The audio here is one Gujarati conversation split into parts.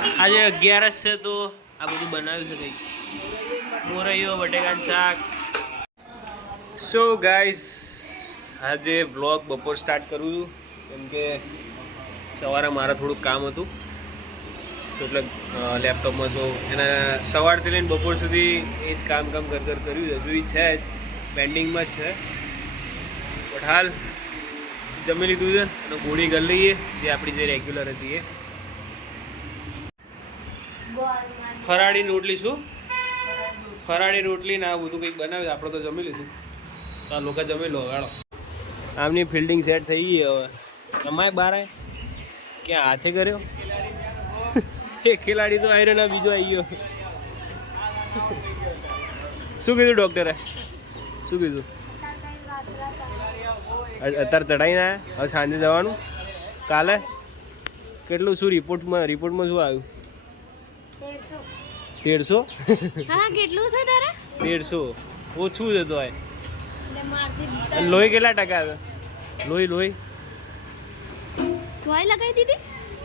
આજે 11 છે તો આ બધું બનાવ્યું છે કંઈક મોરૈયો બટેકાનું શાક. સો ગાઈસ આજે વ્લોગ બપોર સ્ટાર્ટ કરું છું કેમ કે સવારે મારે થોડુંક કામ હતું તો એટલે લેપટોપમાં તો એના સવારથી લઈને બપોર સુધી એ જ કામ કર્યું હજુ છે જ પેન્ડિંગમાં જ છે. બટ હાલ જમી લીધું છે અને ગોળી કરી લઈએ જે આપણી જે રેગ્યુલર હતી એ ફરાળી રોટલી. શું ફરાળી રોટલી ને આ બધું કંઈક બનાવ્યું આપણે તો જમી લીધું તો આ લોકો જમી લો ગાળો. આમની ફિલ્ડિંગ સેટ થઈ ગઈ હવે તમારે બાર ક્યાં હાથે કર્યો એક ખેલાડી તો આવ્યો ને બીજો આવી ગયો. શું કીધું ડૉક્ટરે શું કીધું અત્યારે ચડાવીને આવ્યા હવે સાંજે જવાનું કાલે કેટલું શું રિપોર્ટમાં શું આવ્યું 1300. હા કેટલું છે તારે 1300 ઓછું છે તો લોહી કેટલા ટકા છે લોહી સોય લગાવી દીધી.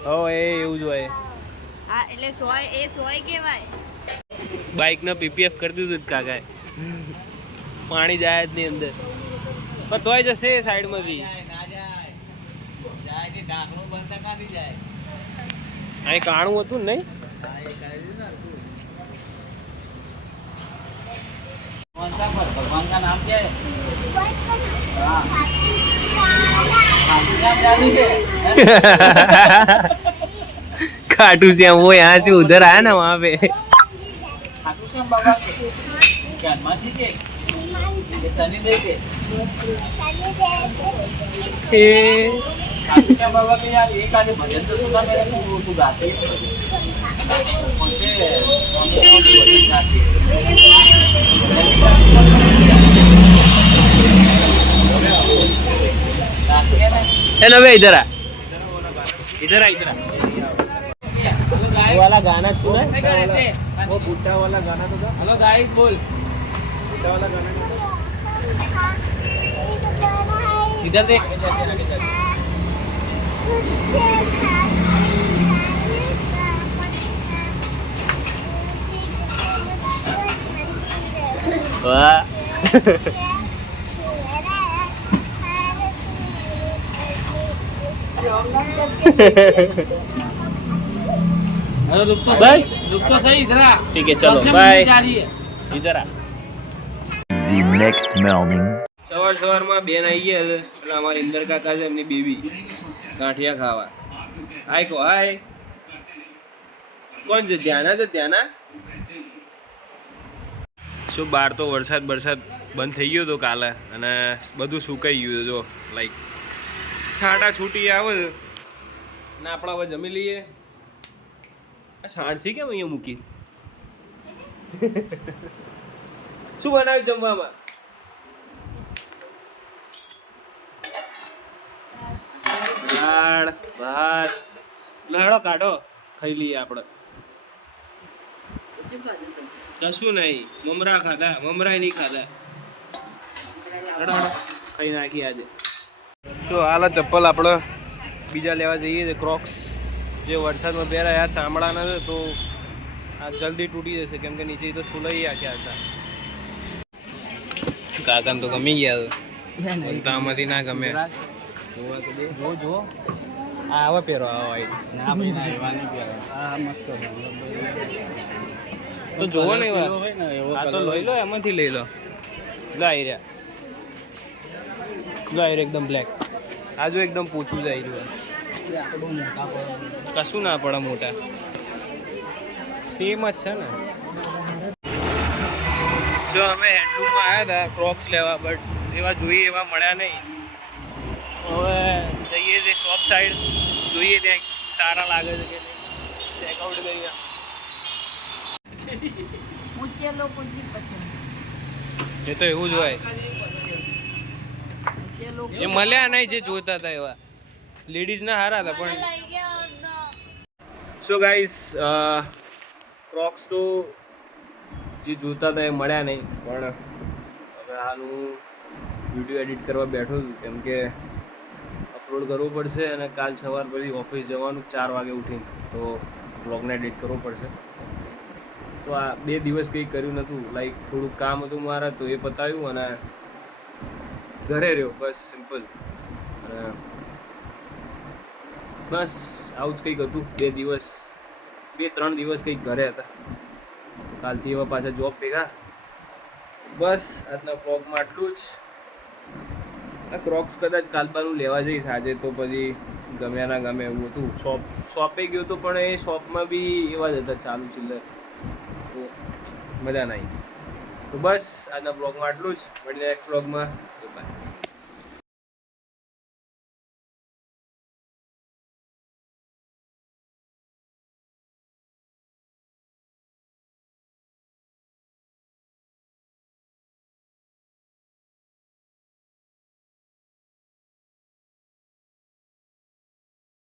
હો એ એવું જ હોય. હા એટલે સોય કહેવાય. બાઇકના પીપીએફ કરી દીધું જ કાકાએ પાણી જાય જ નહીં અંદર પણ તોય જશે સાઈડમાંથી અહીં કાણું હતું ને નહીં. भगवान का नाम क्या है? खाटू श्याम वो यहाँ से उधर आया ना वहाँ पे. खाटू श्याम बाबा क्या हनुमान जी के शनिदेव के खाटू श्याम बाबा के यार एक आधे भजन तो सुना मेरे को तू गाते भजन गाती है ना भाई इधर आ वो वाला गाना सुना है वो भुट्टा वाला गाना तो था. हेलो गाइस बोल भुट्टा वाला गाना इधर देख. वाह बस तो सही इधर आ. ठीक है चलो बाय. इधर आ. The next morning. સવારમાં બેન આવી ગયા છે એટલે અમારા ઇન્દર કાકા છે એમની બેબી ગાંઠિયા ખાવા. હાય કો હાય. કોણ છે ધ્યાના શું બહાર તો વરસાદ બંધ થઈ ગયો હતો કાલે અને બધું સુકાઈ ગયું જો લાઈક છાંટા છૂટી આવે ને આપણે હવે જમી લઈએ. આ સાણસી કેમ અહીંયા મૂકી શું બનાવ્યું જમવામાં? દાળ ભાત લહેડો કાઢો ખાઈ લઈએ આપણે. કશું નહીં મમરા નહીં ખાધા ખાઈ નાખી આજે. શું હાલ ચપ્પલ આપણે બીજા લેવા જઈએ છે ક્રોક્સ જે વરસાદમાં પહેરાયા ચામડાના છે તો આ જલ્દી તૂટી જશે કેમ કે નીચે તો છોલાઈ આખ્યા હતા. કાકાને તો ગમી ગયા છે આમાંથી ના ગમે. જો આવા પહેરો તો જોવો ને આ તો લઈ લો એમાંથી લઈ લો. ગાય રહ્યા એકદમ બ્લેક આ જો એકદમ પોચું જાય રહ્યું કશું ના પડે મોટા સેમ જ છે ને. જો અમે હેન્ડલૂમમાં આવ્યા હતા ક્રોક્સ લેવા બટ એવા જોઈએ એવા મળ્યા નહીં. હવે જઈએ છે શોપ સાઈડ જોઈએ ત્યાં સારા લાગે છે કે ચેકઆઉટ કરીએ. એ તો એવું જ હોય જે મળ્યા નહીં જે જોતા હતા એવા લેડીઝના સારા હતા પણ. સો ગાઈસ ક્રોક્સ તો જે જોતા હતા એ મળ્યા નહીં પણ હવે હાલ હું વિડીયો એડિટ કરવા બેઠો છું કેમ કે અપલોડ કરવું પડશે અને કાલ સવાર પછી ઓફિસ જવાનું 4 વાગે ઉઠીને તો વ્લોગને એડિટ કરવો પડશે. તો આ 2 દિવસ કંઈ કર્યું નહોતું, લાઈક થોડુંક કામ હતું મારા તો એ પતાવ્યું અને ઘરે રહ્યો બસ સિમ્પલ. અને બસ આવું જ કંઈક હતું. 2-3 દિવસ કંઈક ઘરે હતા. કાલથી એવા પાછા જોબ ભેગા. બસ આજના વ્લોગમાં આટલું જ. આ ક્રોક્સ કદાચ કાલબાનું લેવા જઈશ આજે, તો પછી ગમ્યા ના ગમે એવું હતું. શોપે ગયો હતો પણ એ શોપમાં બી એવા જ હતા ચાલુ ચિલ્લર, તો મજા ના આવી. તો બસ આજના બ્લોગમાં આટલું જ. મળીએ નેક્સ્ટ બ્લોગમાં.